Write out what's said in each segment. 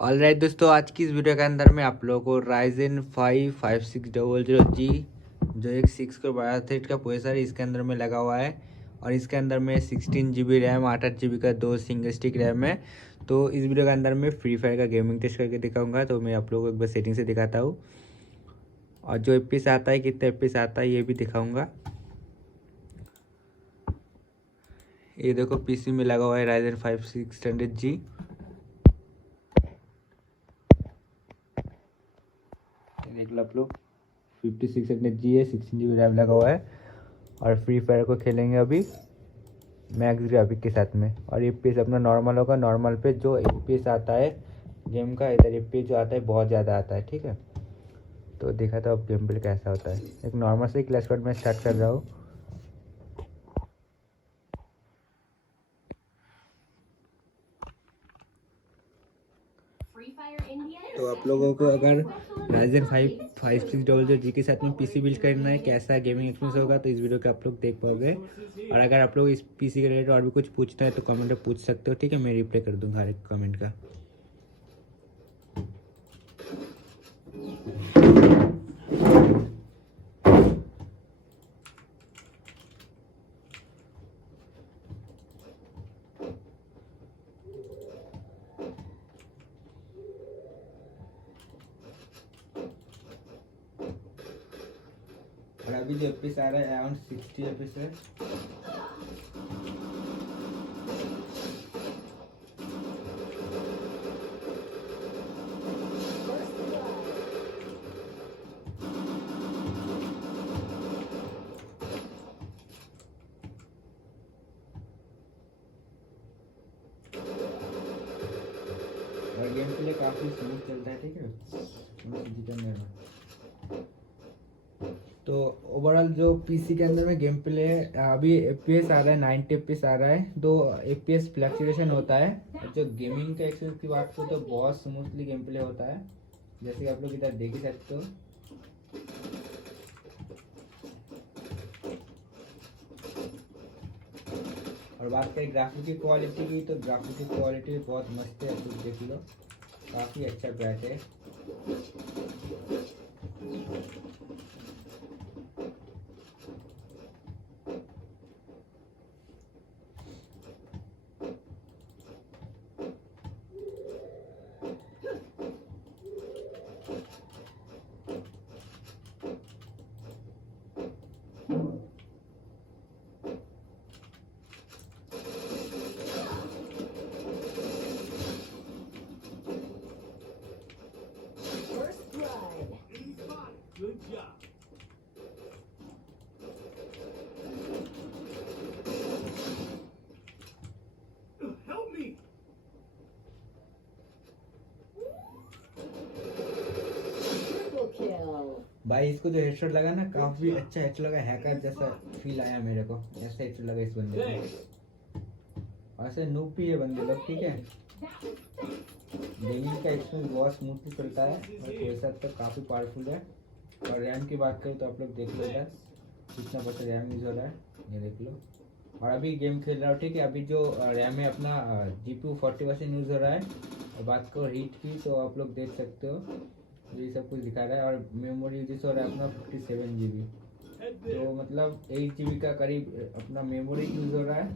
Alright दोस्तों, आज की इस वीडियो के अंदर मैं आप लोगों को राइजन 5 5600G जो एक 6 को 12 थ्रेड का प्रोसेसर इसके अंदर में लगा हुआ है और इसके अंदर में 16 GB रैम 8 GB का 2 सिंगल स्टिक रैम है। तो इस वीडियो के अंदर मैं फ्री फायर का गेमिंग टेस्ट करके दिखाऊंगा। तो मैं आप लोगों को एक बार सेटिंग से दिखाता हूँ और जो FPS आता है, कितना FPS आता है ये भी दिखाऊंगा। ये देखो PC में लगा हुआ है राइजन 5 5600G। देख लो आप लोग, 5600G है, 16 GB रैम लगा हुआ है और फ्री फायर को खेलेंगे अभी मैक्स ग्राफिक के साथ में। और FPS अपना नॉर्मल होगा। नॉर्मल पे जो FPS आता है गेम का, इधर FPS जो आता है बहुत ज़्यादा आता है, ठीक है। तो देखा था अब गेम प्ले कैसा होता है। एक नॉर्मल से क्लैश स्क्वाड में स्टार्ट कर रहा हूँ। तो आप लोगों को अगर राइजन 5 5600G के साथ में PC बिल्ड करना है, कैसा गेमिंग एक्सपीरियंस होगा, तो इस वीडियो को आप लोग देख पाओगे। और अगर आप लोग इस PC के रिलेटेड और भी कुछ पूछना है तो कमेंट में पूछ सकते हो, ठीक है। मैं रिप्लाई कर दूंगा हर एक कमेंट का। और अभी जो FPS आ रहा है अराउंड 60 FPS है। और गेम प्ले काफ़ी स्मूथ चलता है, ठीक है। जीतने में तो ओवरऑल जो PC के अंदर में गेम प्ले अभी FPS आ रहा है 90 FPS आ रहा है। तो FPS फ्लक्चुएशन होता है। और जो गेमिंग का एक्सपीरियंस की बात करो तो बहुत स्मूथली गेम प्ले होता है, जैसे कि आप लोग इधर देख ही सकते हो। और बात करें ग्राफिक की क्वालिटी की, तो ग्राफिक की क्वालिटी बहुत मस्त है। आप लोग देख लो, काफ़ी अच्छा बैट है। Good job. Help me. भाई इसको जो हेडशॉट लगा ना, काफी अच्छा हेडशॉट लगा। हैकर जैसा फील आया मेरे को, ऐसा हेडशॉट लगा इस बंदे को। ऐसे नूब भी है बंदे लोग, ठीक है। गेमिंग का एक्सपीरियंस बहुत स्मूथली चलता है और प्रोसेसर तो काफ़ी पावरफुल है। और रैम की बात करूँ तो आप लोग देख लो इधर कितना % रैम यूज़ हो रहा है, ये देख लो। और अभी गेम खेल रहा हूँ, ठीक है। अभी जो रैम है अपना GPU 40% यूज़ हो रहा है। और बात करो हीट की, तो आप लोग देख सकते हो ये सब कुछ दिखा रहा है। और मेमोरी यूज हो रहा है अपना 57 GB। तो मतलब 8 GB का करीब अपना मेमोरी यूज़ हो रहा है।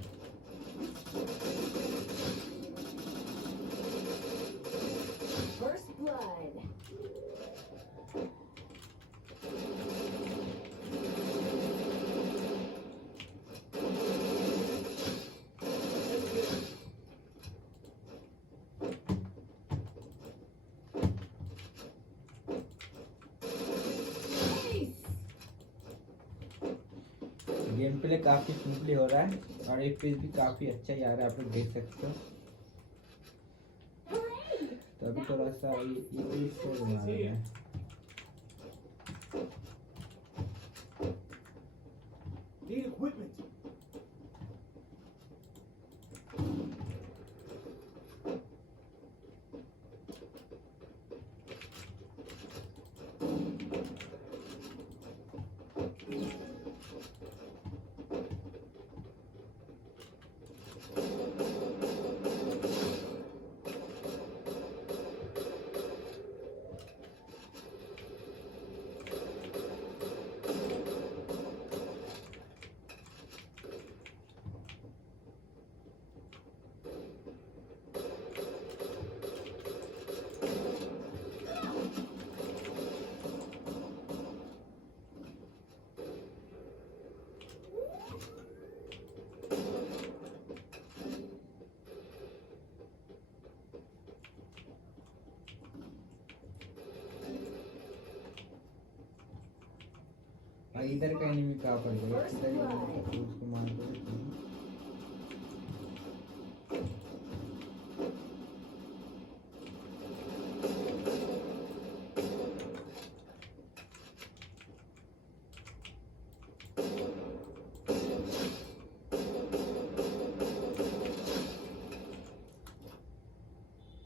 गेम प्ले काफ़ी स्मूथली हो रहा है और FPS भी काफ़ी अच्छा ही आ रहा है, आप लोग देख सकते हो। तो अभी थोड़ा सा ये बना रहे हैं। Need equipment. इधर का एनिमी कहाँ पर गया? इधर ही है, तो उसको मार दो।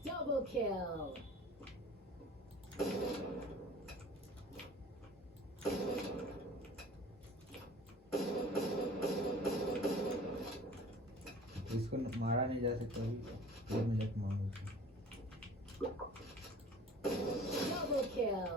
Double kill. इसको मारा नहीं जा सकता अभी, ये में जाके मारो इसको। Double kill.